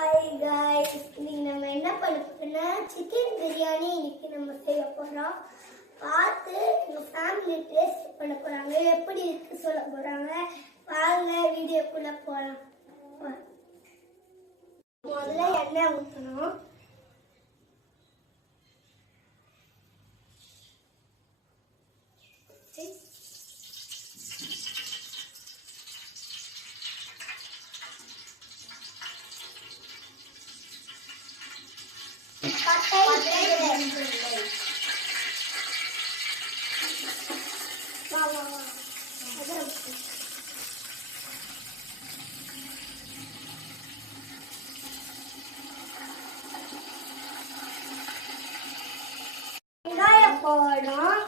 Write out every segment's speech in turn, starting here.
Hi guys, இன்னைக்கு நம்ம என்ன பண்ண போறோம்னா சிக்கன் பிரியாணி இன்னைக்கு நம்ம செய்ய போறோம். பார்த்து எங்க ஃபேமிலி டேஸ்ட் பண்ண போறாங்க. எப்படி இருக்கு சொல்ல போறாங்க. வாங்க வீடியோக்குள்ள போலாம். முதல்ல எண்ணெய் ஊத்தணும். வெங்காயம் போடணும்.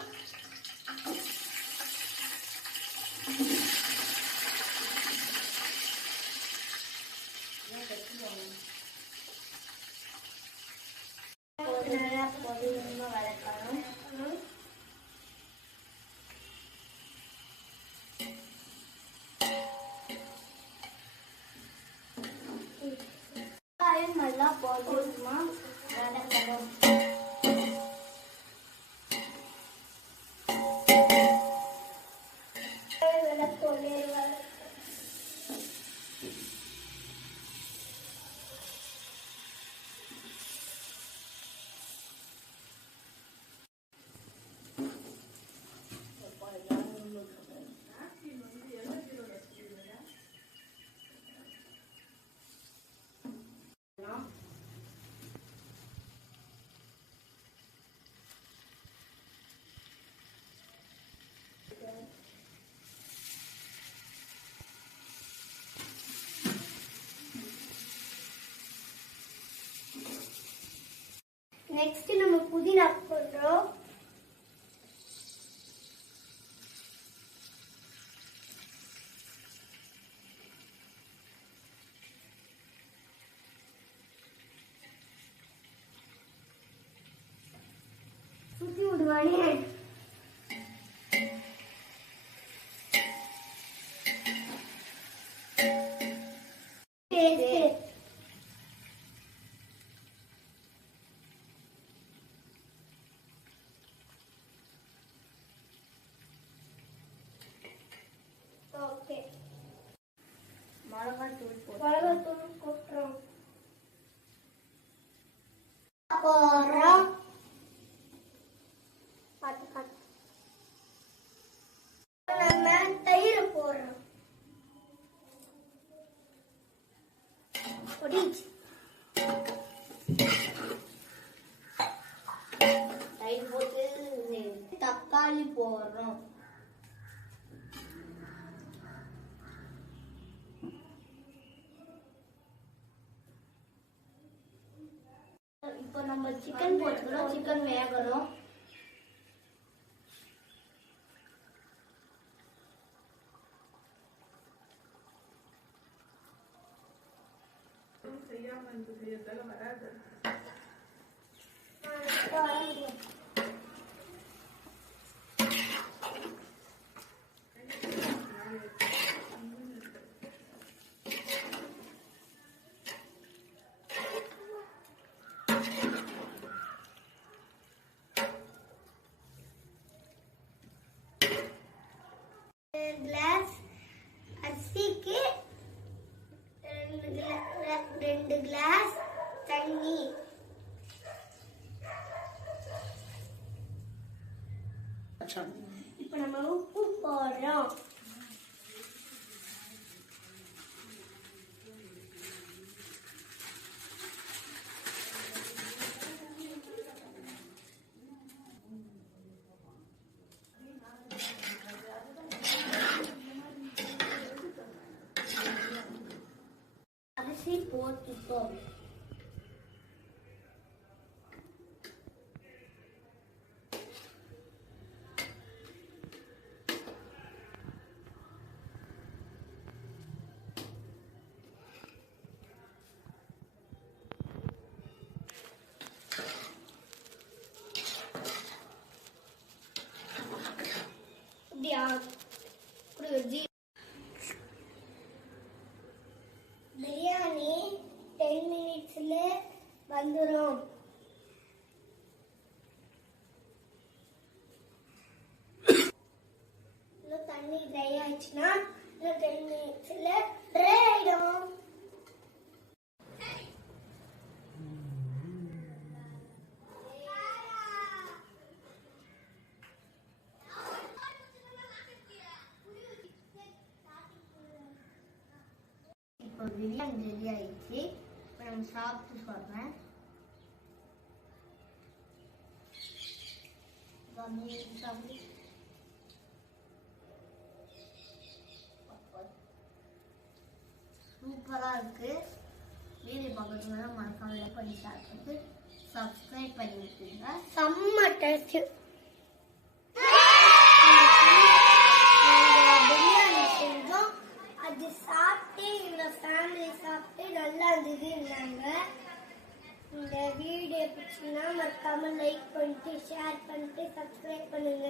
நல்லா பொதுவாக வளர்க்கணும். நல்லா போட்டுமா வளர்க்கணும். நெக்ஸ்ட் நம்ம புதினா போடுறோம். சுத்தி விடுவானே. ஓகே, மிளகாத்தூள் கொட்டுறோம். அப்புறம் நம்ம தயிர் போடுறோம். தயிர் போட்டு தக்காளி போடுறோம். இப்போ நம்ம சிக்கன் போட்டுக்கிறோம். சிக்கன் வேகணும். கிளாஸ் அரிசிக்கு 2 கிளாஸ் தண்ணி. இப்போ நம்ம உப்பு போடுறோம். அரிசி போட்டுட்டோம். बिरयानी 10 minutes பிரியாணி ரெடி ஆயிடுச்சு. இப்போ நம்ம சாப்பிட்டு சொல்றேன். சூப்பரா இருக்கு. வீடியோ பார்க்கறதுனால மறக்காம லைக் பண்ணி ஷேர் பண்ணி சப்ஸ்கிரைப் பண்ணி விட்டுருங்க. செம்ம டேஸ்ட். பிரியாணி செஞ்சோம். அது சாப்பிட்டு எங்க ஃபேமிலி சாப்பிட்டு நல்லா இருந்ததுன்னாங்க. இந்த வீடியோ பிடிச்சிங்கன்னா மறக்காம லைக் பண்ணிட்டு ஷேர் பண்ணிட்டு சப்ஸ்கிரைப் பண்ணுங்க.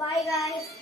Bye guys.